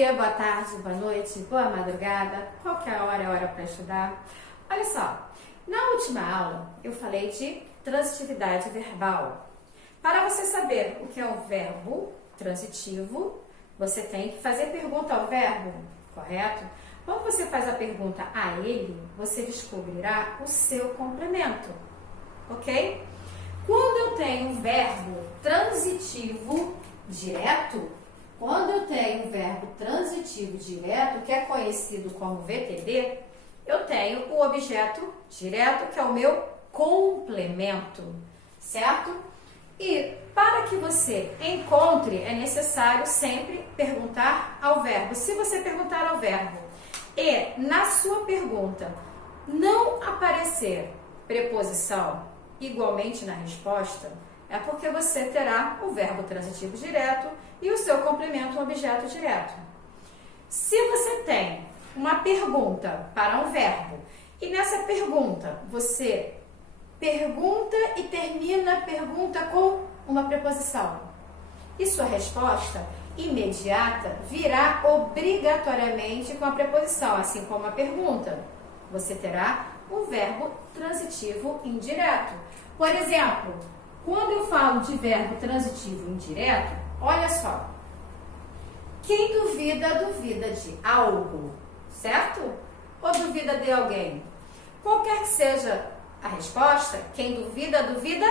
dia, boa tarde, boa noite, boa madrugada, qualquer hora é hora para estudar. Olha só, na última aula eu falei de transitividade verbal. Para você saber o que é o verbo transitivo, você tem que fazer pergunta ao verbo, correto? Quando você faz a pergunta a ele, você descobrirá o seu complemento, ok? Quando eu tenho um verbo transitivo direto, que é conhecido como VTD, eu tenho o objeto direto, que é o meu complemento, certo? E para que você encontre, é necessário sempre perguntar ao verbo. Se você perguntar ao verbo e na sua pergunta não aparecer preposição igualmente na resposta, é porque você terá o verbo transitivo direto e o seu complemento, o objeto direto. Se você tem uma pergunta para um verbo e nessa pergunta você pergunta e termina a pergunta com uma preposição e sua resposta imediata virá obrigatoriamente com a preposição, assim como a pergunta. Você terá um verbo transitivo indireto. Por exemplo, quando eu falo de verbo transitivo indireto, olha só. Quem duvida, duvida de algo, certo? Ou duvida de alguém? Qualquer que seja a resposta, quem duvida, duvida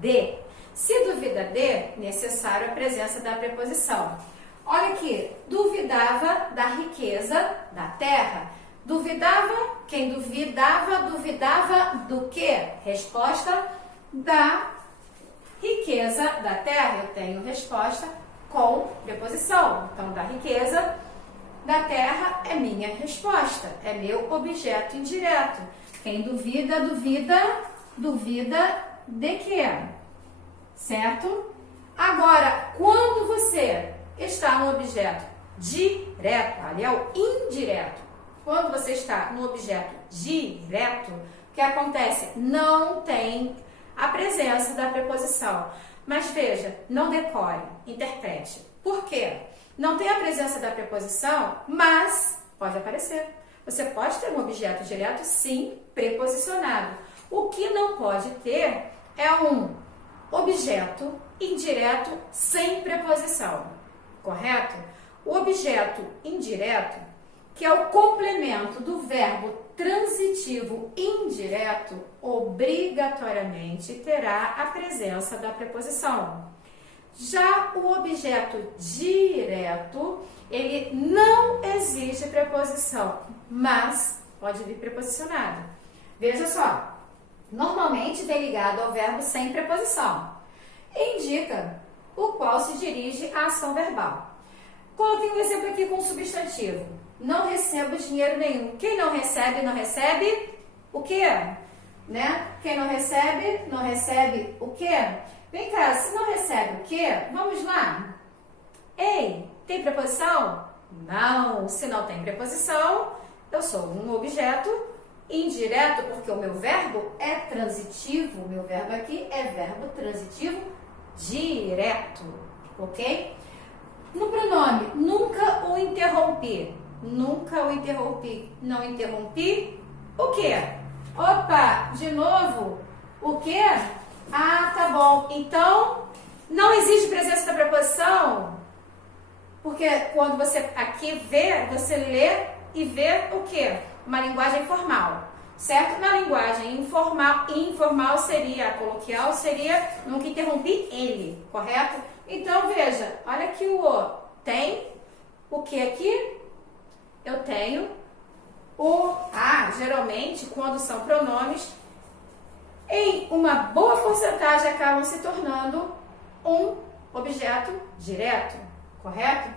de. Se duvida de, necessário a presença da preposição. Olha aqui, duvidava da riqueza da terra. Duvidava, quem duvidava, duvidava do quê? Resposta da riqueza da terra. Eu tenho resposta com preposição. Então, da riqueza da terra é minha resposta, é meu objeto indireto. Quem duvida, duvida, duvida de quê? Certo? Agora, quando você está no objeto direto, ali é o indireto. Quando você está no objeto direto, o que acontece? Não tem a presença da preposição. Mas veja, não decore, interprete. Por quê? Não tem a presença da preposição, mas pode aparecer. Você pode ter um objeto direto, sim, preposicionado. O que não pode ter é um objeto indireto sem preposição, correto? O objeto indireto, que é o complemento do verbo transitivo indireto, obrigatoriamente terá a presença da preposição. Já o objeto direto, ele não exige preposição, mas pode vir preposicionado. Veja só, normalmente vem ligado ao verbo sem preposição. Indica o qual se dirige à ação verbal. Coloquei um exemplo aqui com substantivo. Não recebo dinheiro nenhum. Quem não recebe, não recebe o quê? Né? Quem não recebe o quê? Vem cá, se não recebe o quê? Vamos lá. Ei, tem preposição? Não. Se não tem preposição, eu sou um objeto indireto, porque o meu verbo é transitivo. O meu verbo aqui é verbo transitivo direto, ok? No pronome, nunca o interrompi. Nunca o interrompi. Não interrompi o quê? Opa, de novo, o quê? Ah, tá bom. Então, não exige presença da preposição, porque quando você aqui vê, você lê e vê o quê? Uma linguagem formal, certo? Na linguagem informal seria, coloquial seria, nunca interrompi ele, correto? Então, veja, olha aqui o tem o que aqui? Eu tenho o a, geralmente, quando são pronomes, em uma boa porcentagem acabam se tornando um objeto direto, correto?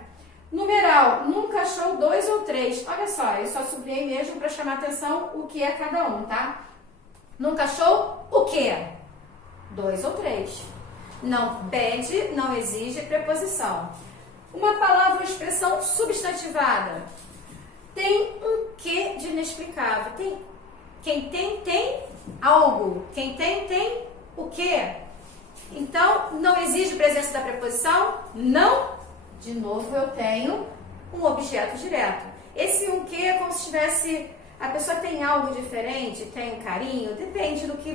Numeral, nunca achou 2 ou 3. Olha só, eu só sublinhei mesmo para chamar atenção o que é cada um, tá? Nunca achou o quê? 2 ou 3. Não pede, não exige preposição. Uma palavra ou expressão substantivada. Tem um quê de inexplicável. Quem tem algo. Quem tem o quê? Então, não exige presença da preposição? Não. De novo, eu tenho um objeto direto. Esse um que é como se tivesse... A pessoa tem algo diferente, tem um carinho, depende do que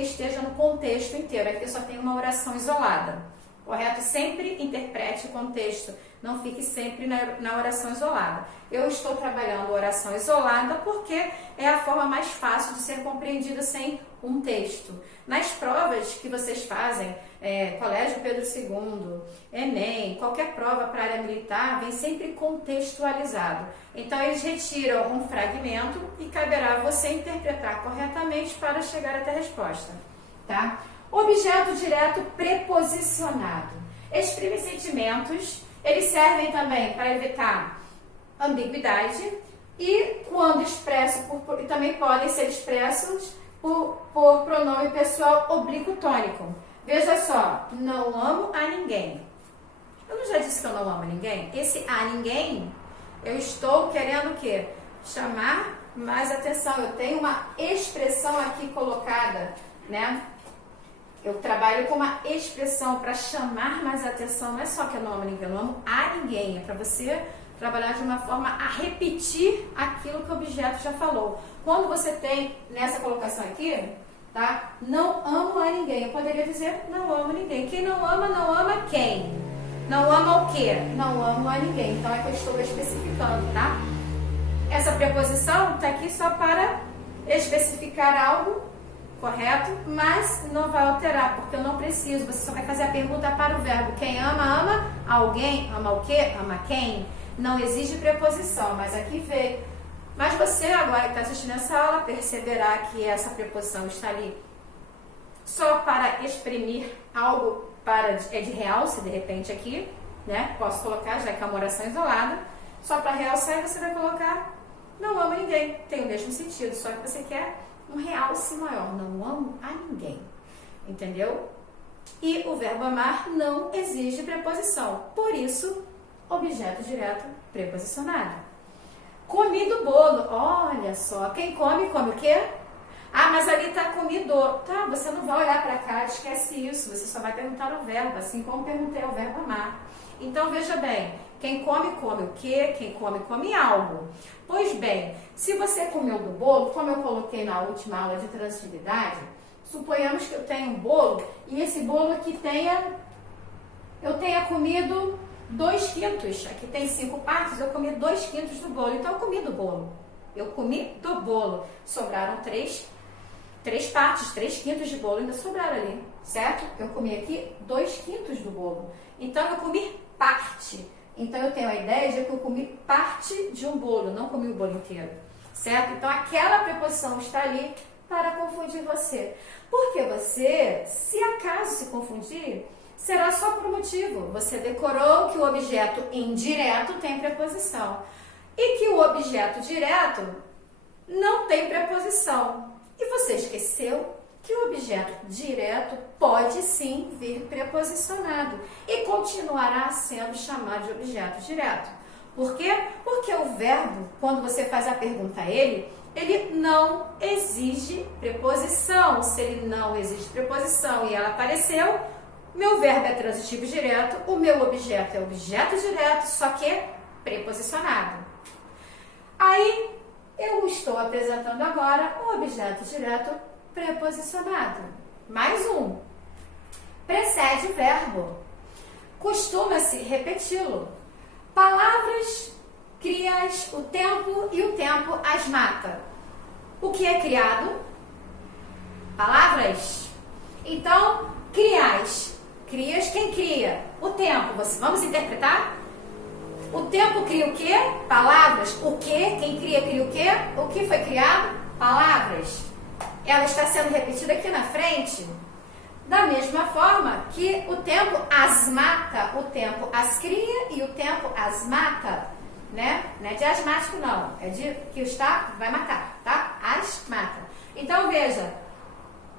esteja no contexto inteiro. Aqui só tem uma oração isolada, correto? Sempre interprete o contexto, não fique sempre na oração isolada. Eu estou trabalhando oração isolada porque é a forma mais fácil de ser compreendida sem um texto. Nas provas que vocês fazem, Colégio Pedro II, Enem, qualquer prova para a área militar, vem sempre contextualizado. Então, eles retiram um fragmento e caberá você interpretar corretamente para chegar até a resposta, tá? Objeto direto preposicionado. Exprime sentimentos, eles servem também para evitar ambiguidade e quando expresso, e também podem ser expressos por pronome pessoal oblíquo tônico. Veja só, não amo a ninguém. Eu não já disse que eu não amo a ninguém? Esse a ninguém, eu estou querendo o quê? Chamar mais atenção. Eu tenho uma expressão aqui colocada, né? Eu trabalho com uma expressão para chamar mais atenção. Não é só que eu não amo ninguém, eu não amo a ninguém. É para você trabalhar de uma forma a repetir aquilo que o objeto já falou. Quando você tem nessa colocação aqui, tá? Não amo a ninguém. Eu poderia dizer não amo ninguém. Quem não ama quem? Não ama o quê? Não amo a ninguém. Então é que eu estou especificando, tá? Essa preposição está aqui só para especificar algo, correto? Mas não vai alterar, porque eu não preciso. Você só vai fazer a pergunta para o verbo. Quem ama, ama alguém. Ama o quê? Ama quem? Não exige preposição, mas aqui veio. Mas você agora que está assistindo essa aula perceberá que essa preposição está ali só para exprimir algo de realce, de repente aqui, né? Posso colocar, já que é uma oração isolada, só para realçar e você vai colocar não amo ninguém. Tem o mesmo sentido, só que você quer um realce maior. Não amo a ninguém. Entendeu? E o verbo amar não exige preposição. Por isso, objeto direto preposicionado. Comi do bolo. Olha só, quem come, come o quê? Ah, mas ali está comido. Tá, você não vai olhar para cá, esquece isso. Você só vai perguntar o verbo, assim como perguntei o verbo amar. Então, veja bem, quem come, come o quê? Quem come, come algo. Pois bem, se você comeu do bolo, como eu coloquei na última aula de transitividade, suponhamos que eu tenha um bolo e esse bolo aqui eu tenha comido 2/5. Aqui tem 5 partes, eu comi 2/5 do bolo. Então, eu comi do bolo. Eu comi do bolo. Sobraram 3 partes, 3/5 de bolo ainda sobraram ali, certo? Eu comi aqui 2/5 do bolo. Então, eu comi parte. Então, eu tenho a ideia de que eu comi parte de um bolo, não comi o bolo inteiro, certo? Então, aquela preposição está ali para confundir você. Porque você, se acaso se confundir, será só por um motivo. Você decorou que o objeto indireto tem preposição e que o objeto direto não tem preposição. E você esqueceu que o objeto direto pode sim vir preposicionado e continuará sendo chamado de objeto direto. Por quê? Porque o verbo, quando você faz a pergunta a ele não exige preposição. Se ele não exige preposição e ela apareceu, meu verbo é transitivo direto, o meu objeto é objeto direto, só que preposicionado. Aí, eu estou apresentando agora um objeto direto preposicionado. Mais um. Precede o verbo. Costuma-se repeti-lo. Palavras crias o tempo e o tempo as mata. O que é criado? Palavras. Então, crias. Crias, quem cria? O tempo. Vamos interpretar? O tempo cria o quê? Palavras. O quê? Quem cria o quê? O que foi criado? Palavras. Ela está sendo repetida aqui na frente. Da mesma forma que o tempo as mata, o tempo as cria e o tempo as mata, né? Não é de asmático não, é de que está, vai matar, tá? As mata. Então veja,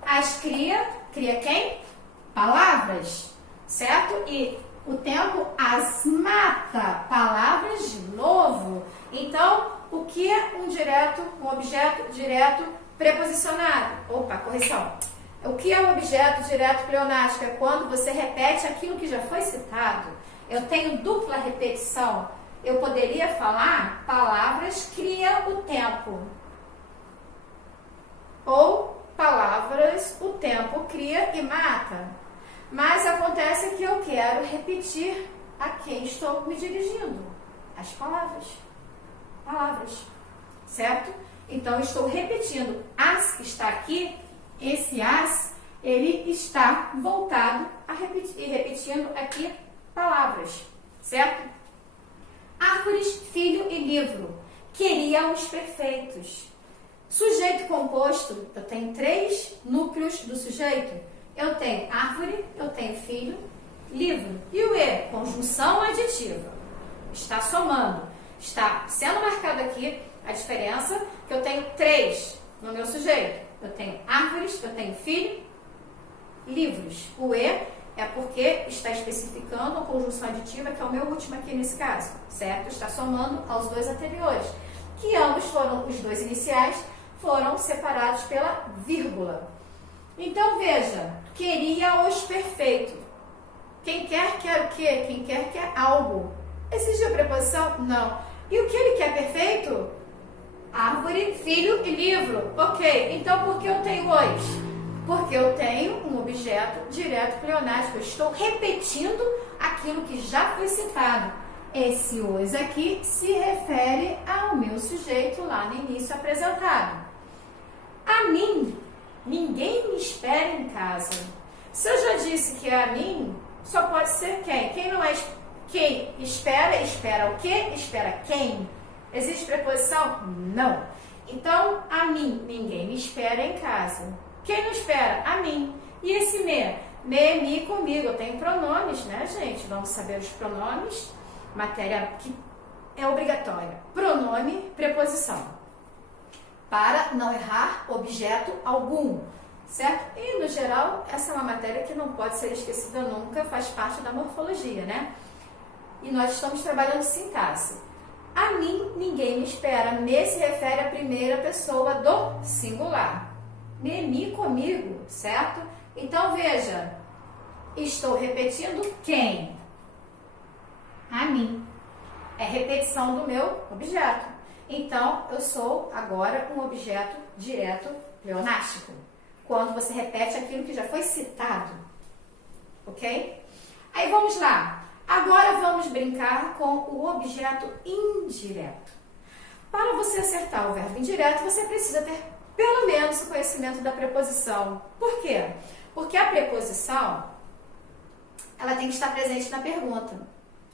as cria quem? Palavras, certo? E o tempo as mata, palavras de novo. Então, o que é um objeto direto preposicionado? Opa, correção. O que é um objeto direto pleonástico? É quando você repete aquilo que já foi citado. Eu tenho dupla repetição. eu poderia falar palavras cria o tempo. Ou palavras o tempo cria e mata. Mas acontece que eu quero repetir a quem estou me dirigindo. As palavras. Palavras. Certo? Então, eu estou repetindo. As que está aqui, esse as, ele está voltado a repetir, repetindo aqui palavras. Certo? Árvores, filho e livro. Queria os perfeitos. Sujeito composto, eu tenho 3 núcleos do sujeito. Eu tenho árvore, eu tenho filho, livro. E o E, conjunção aditiva. Está somando. Está sendo marcado aqui a diferença que eu tenho 3 no meu sujeito. Eu tenho árvores, eu tenho filho, livros. O E é porque está especificando a conjunção aditiva, que é o meu último aqui nesse caso, certo? Está somando aos 2 anteriores, que ambos foram, os 2 iniciais, foram separados pela vírgula. Então, veja, queria os perfeitos. Quem quer o quê? Quem quer algo. Existe a preposição? Não. E o que ele quer perfeito? Árvore, filho e livro. Ok, então por que eu tenho os? Porque eu tenho um objeto direto pleonástico. Eu estou repetindo aquilo que já foi citado. Esse os aqui se refere ao meu sujeito lá no início apresentado. A mim, ninguém me espera em casa. Se eu já disse que é a mim, só pode ser quem? Quem não é quem espera, espera o quê? Espera quem? Existe preposição? Não. Então, a mim, ninguém me espera em casa. Quem não espera? A mim. E esse me? Me, comigo. Eu tenho pronomes, né, gente? Vamos saber os pronomes. Matéria que é obrigatória. Pronome, preposição. Para não errar objeto algum, certo? E, no geral, essa é uma matéria que não pode ser esquecida nunca, faz parte da morfologia, né? E nós estamos trabalhando sintaxe. A mim, ninguém me espera. Me se refere à primeira pessoa do singular. Me, comigo, certo? Então, veja, estou repetindo quem? A mim. É repetição do meu objeto. Então, eu sou agora um objeto direto pleonástico. Quando você repete aquilo que já foi citado. Ok? Aí vamos lá. Agora vamos brincar com o objeto indireto. Para você acertar o verbo indireto, você precisa ter pelo menos o conhecimento da preposição. Por quê? Porque a preposição, ela tem que estar presente na pergunta.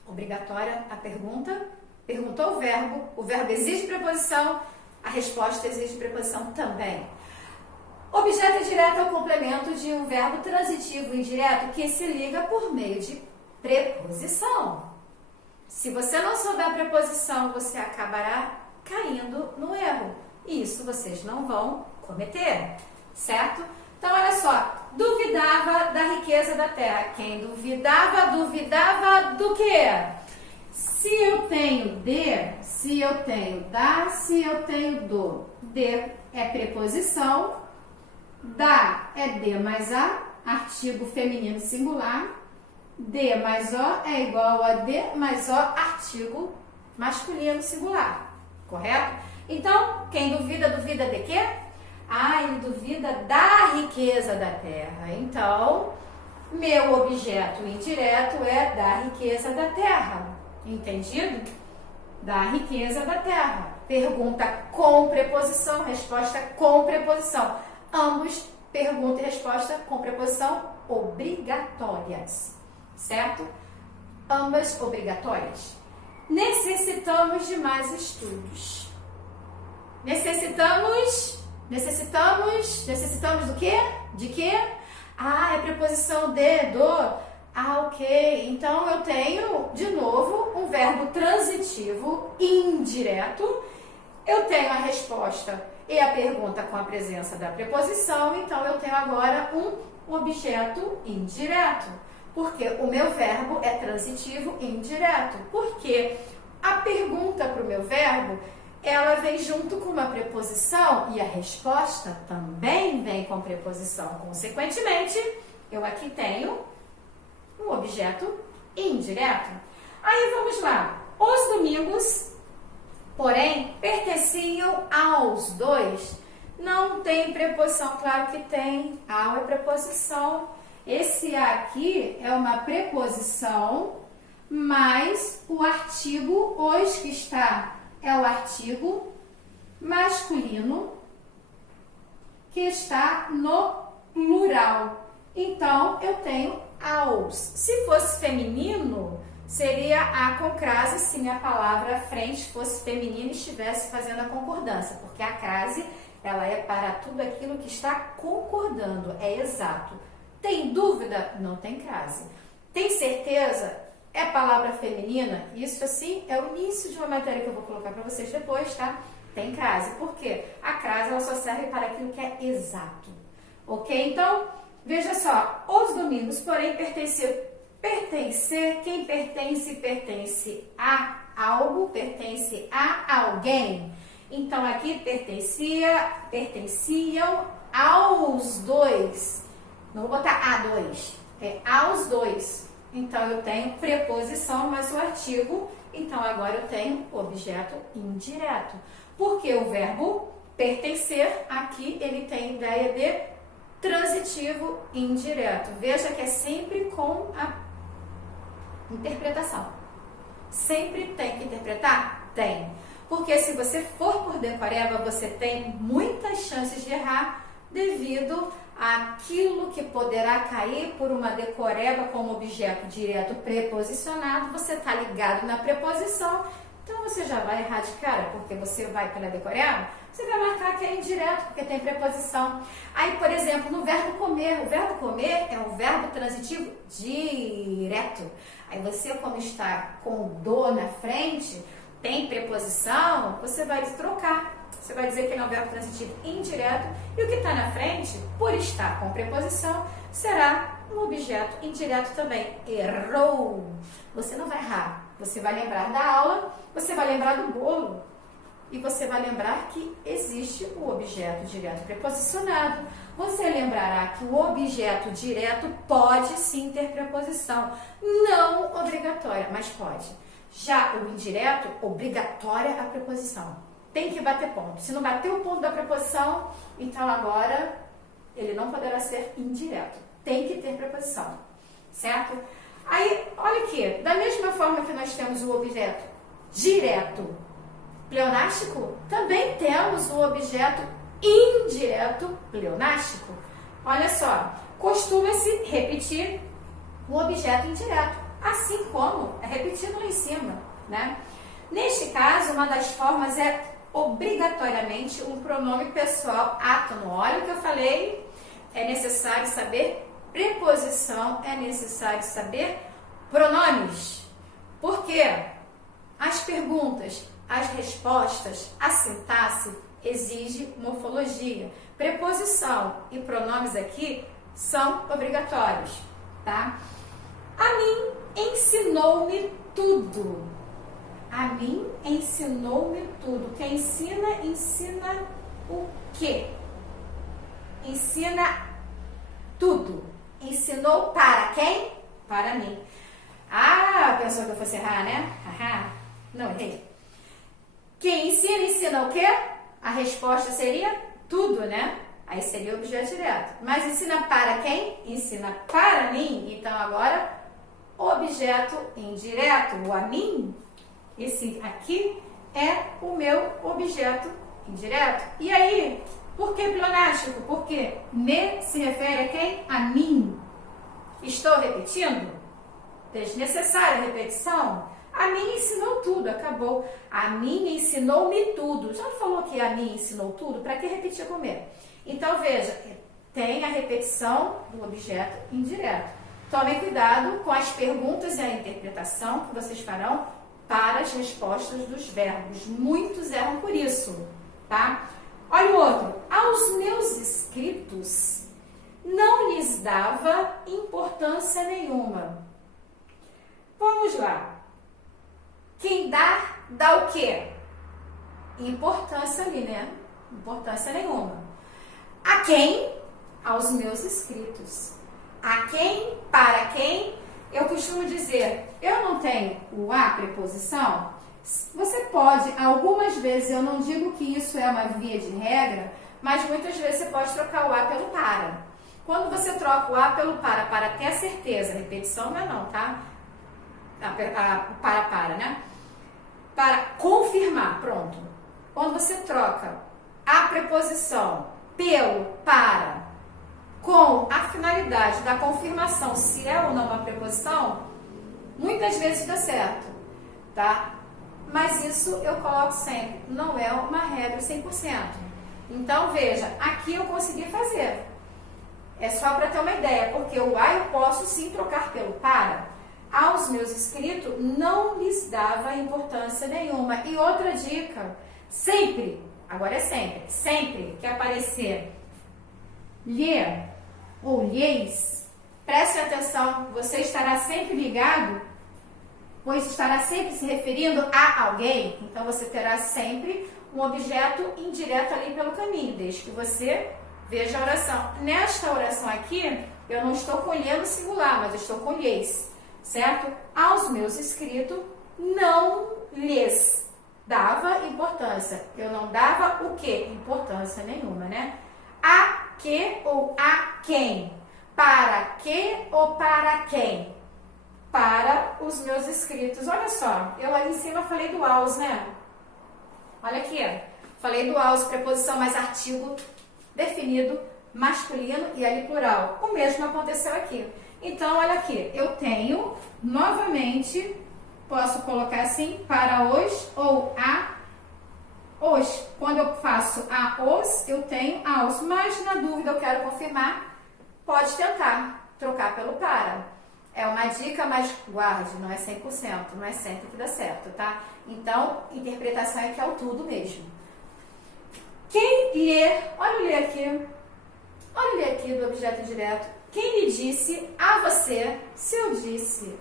Obrigatória a pergunta. Perguntou o verbo exige preposição, a resposta exige preposição também. Objeto indireto é o complemento de um verbo transitivo indireto que se liga por meio de preposição. Se você não souber a preposição, você acabará caindo no erro. E isso vocês não vão cometer, certo? Então, olha só. Duvidava da riqueza da terra. Quem duvidava, duvidava do quê? Se eu tenho de, se eu tenho da, se eu tenho do. De é preposição, da é de mais a, artigo feminino singular. De mais o é igual a de mais o, artigo masculino singular. Correto? Então, quem duvida, duvida de quê? Ah, ele duvida da riqueza da terra. Então, meu objeto indireto é da riqueza da terra. Entendido? Da riqueza da terra. Pergunta com preposição, resposta com preposição. Ambos, pergunta e resposta com preposição obrigatórias. Certo? Ambas obrigatórias. Necessitamos de mais estudos. Necessitamos do quê? De quê? Ah, é preposição de, do. Ah, ok. Então, eu tenho, de novo, um verbo transitivo indireto. Eu tenho a resposta e a pergunta com a presença da preposição. Então, eu tenho agora um objeto indireto. Porque o meu verbo é transitivo indireto. Porque a pergunta para o meu verbo, ela vem junto com uma preposição e a resposta também vem com preposição. Consequentemente, eu aqui tenho um objeto indireto. Aí vamos lá. Os domingos, porém, pertenciam aos dois. Não tem preposição, claro que tem. Ao é preposição. Esse aqui é uma preposição, mas o artigo, os que está, é o artigo masculino que está no plural. Então, eu tenho aos. Se fosse feminino, seria a com crase, se a palavra à frente fosse feminina e estivesse fazendo a concordância, porque a crase, ela é para tudo aquilo que está concordando, é exato. Tem dúvida? Não tem crase. Tem certeza? É palavra feminina? Isso, assim, é o início de uma matéria que eu vou colocar para vocês depois, tá? Tem crase. Por quê? A crase, ela só serve para aquilo que é exato. Ok? Então, veja só. Os domingos, porém, pertencer, quem pertence, pertence a algo, pertence a alguém. Então, aqui pertenciam aos dois. Não vou botar a dois, é aos dois. Então, eu tenho preposição, mas o artigo, então agora eu tenho objeto indireto. Porque o verbo pertencer, aqui ele tem ideia de transitivo indireto. Veja que é sempre com a interpretação. Sempre tem que interpretar? Tem. Porque se você for por decoreba, você tem muitas chances de errar devido àquilo que poderá cair por uma decoreba como objeto direto preposicionado. Você está ligado na preposição, então você já vai errar de cara, porque você vai pela decoreba, você vai marcar que é indireto, porque tem preposição. Aí, por exemplo, no verbo comer, o verbo comer é um verbo transitivo direto. Aí você, como está com do na frente, tem preposição, você vai trocar. Você vai dizer que ele é um verbo transitivo indireto e o que está na frente, por estar com preposição, será um objeto indireto também. Errou! Você não vai errar. Você vai lembrar da aula, você vai lembrar do bolo e você vai lembrar que existe o objeto direto preposicionado. Você lembrará que o objeto direto pode sim ter preposição. Não obrigatória, mas pode. Já o indireto, obrigatória a preposição. Tem que bater ponto. Se não bater o ponto da preposição, então agora ele não poderá ser indireto. Tem que ter preposição, certo? Aí, olha aqui, da mesma forma que nós temos o objeto direto pleonástico, também temos o objeto indireto pleonástico. Olha só, costuma-se repetir o objeto indireto, assim como é repetido lá em cima, né? Neste caso, uma das formas é obrigatoriamente um pronome pessoal átono. Olha o que eu falei, é necessário saber preposição, é necessário saber pronomes. Por quê? As perguntas, as respostas, a sintaxe exige morfologia. Preposição e pronomes aqui são obrigatórios, tá? A mim ensinou-me tudo. A mim ensinou-me tudo. Quem ensina, ensina o quê? Ensina tudo. Ensinou para quem? Para mim. Ah, pensou que eu fosse errar, né? Aham. Não, errei. Quem ensina, ensina o quê? A resposta seria tudo, né? Aí seria o objeto direto. Mas ensina para quem? Ensina para mim. Então, agora, objeto indireto. O a mim, esse aqui é o meu objeto indireto. E aí, por que pleonástico? Porque me se refere a quem? A mim. Estou repetindo? Desnecessária repetição? A mim ensinou tudo, acabou. A mim ensinou-me tudo. Já falou que a mim ensinou tudo? Para que repetir comer? Então, veja, tem a repetição do objeto indireto. Tomem cuidado com as perguntas e a interpretação que vocês farão para as respostas dos verbos. Muitos erram por isso, tá? Olha o outro. Aos meus escritos não lhes dava importância nenhuma. Vamos lá. Quem dá, dá o quê? Importância ali, né? Importância nenhuma. A quem? Aos meus escritos. A quem? Para quem? eu costumo dizer, eu não tenho o a preposição, você pode, algumas vezes, eu não digo que isso é uma via de regra, mas muitas vezes você pode trocar o a pelo para. Quando você troca o a pelo para ter a certeza, repetição não é não, tá? Para, né? Para confirmar, pronto. Quando você troca a preposição pelo para com a finalidade da confirmação se é ou não uma preposição, muitas vezes dá certo, tá? Mas isso eu coloco sempre, não é uma regra 100%. Então, veja, aqui eu consegui fazer. É só para ter uma ideia, porque o a eu posso sim trocar pelo para. Aos meus inscritos não lhes dava importância nenhuma. E outra dica, sempre, agora é sempre que aparecer lhe ou lhes, preste atenção, você estará sempre ligado, pois estará sempre se referindo a alguém, então você terá sempre um objeto indireto ali pelo caminho, desde que você veja a oração. Nesta oração aqui, eu não estou com lhe no singular, mas eu estou com lhes, certo? Aos meus inscritos, não lhes dava importância. Eu não dava o quê? Importância nenhuma, né? A que ou a quem? Para que ou para quem? Para os meus inscritos. Olha só, eu ali em cima falei do aos, né? Olha aqui, falei do aos, preposição mais artigo definido, masculino e ali plural. O mesmo aconteceu aqui. Então, olha aqui, eu tenho, novamente, posso colocar assim, para os ou a os. Quando eu faço a os, eu tenho aos, mas na dúvida eu quero confirmar, pode tentar trocar pelo para. É uma dica, mas guarde, não é 100%, não é sempre que dá certo, tá? Então, interpretação é que é o tudo mesmo. Quem lhe, olha o lhe aqui do objeto direto, quem lhe disse a você, se eu disse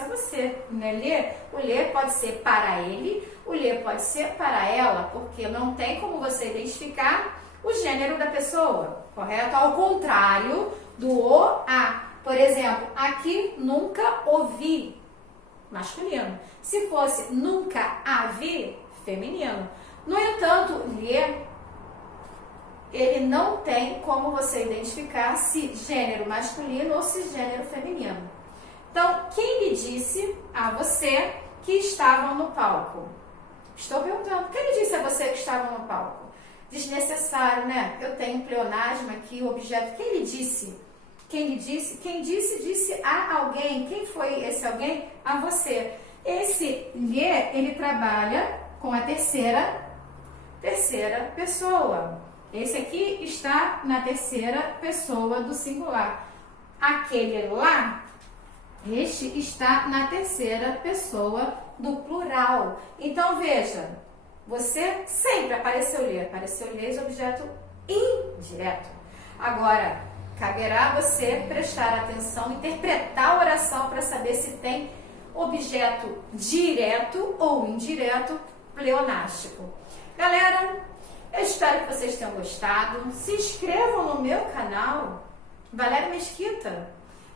a você, né? O lhe pode ser para ele, o lhe pode ser para ela, porque não tem como você identificar o gênero da pessoa, correto? Ao contrário do o, a. Por exemplo, aqui nunca ouvi, masculino. Se fosse nunca a vi, feminino. No entanto, lhe, ele não tem como você identificar se gênero masculino ou se gênero feminino. Então, quem lhe disse a você que estavam no palco? Estou perguntando, quem lhe disse a você que estavam no palco? Desnecessário, né? Eu tenho um pleonasmo aqui, o objeto. Quem lhe disse? Quem lhe disse? Quem disse a alguém. Quem foi esse alguém? A você. Esse lhe, ele trabalha com a terceira pessoa. Esse aqui está na terceira pessoa do singular. Aquele lá, este está na terceira pessoa do plural. Então, veja, você sempre apareceu lhe, objeto indireto. Agora, caberá você prestar atenção, interpretar a oração para saber se tem objeto direto ou indireto pleonástico. Galera, eu espero que vocês tenham gostado. Se inscrevam no meu canal, Valéria Mesquita,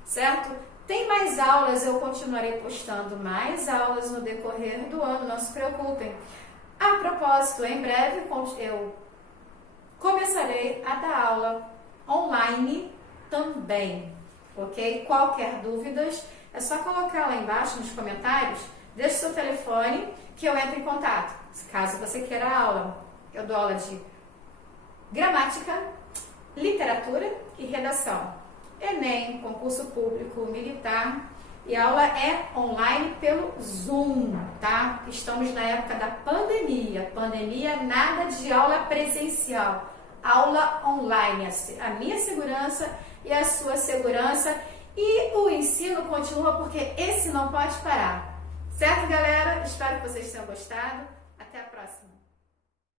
certo? Tem mais aulas, eu continuarei postando mais aulas no decorrer do ano, não se preocupem. A propósito, em breve eu começarei a dar aula online também, ok? Qualquer dúvidas, é só colocar lá embaixo nos comentários, deixe seu telefone que eu entro em contato, caso você queira aula. Eu dou aula de gramática, literatura e redação. Enem, concurso público, militar, e a aula é online pelo Zoom, tá? Estamos na época da pandemia. Pandemia, nada de aula presencial. Aula online, a minha segurança e a sua segurança. E o ensino continua porque esse não pode parar. Certo, galera? Espero que vocês tenham gostado. Até a próxima.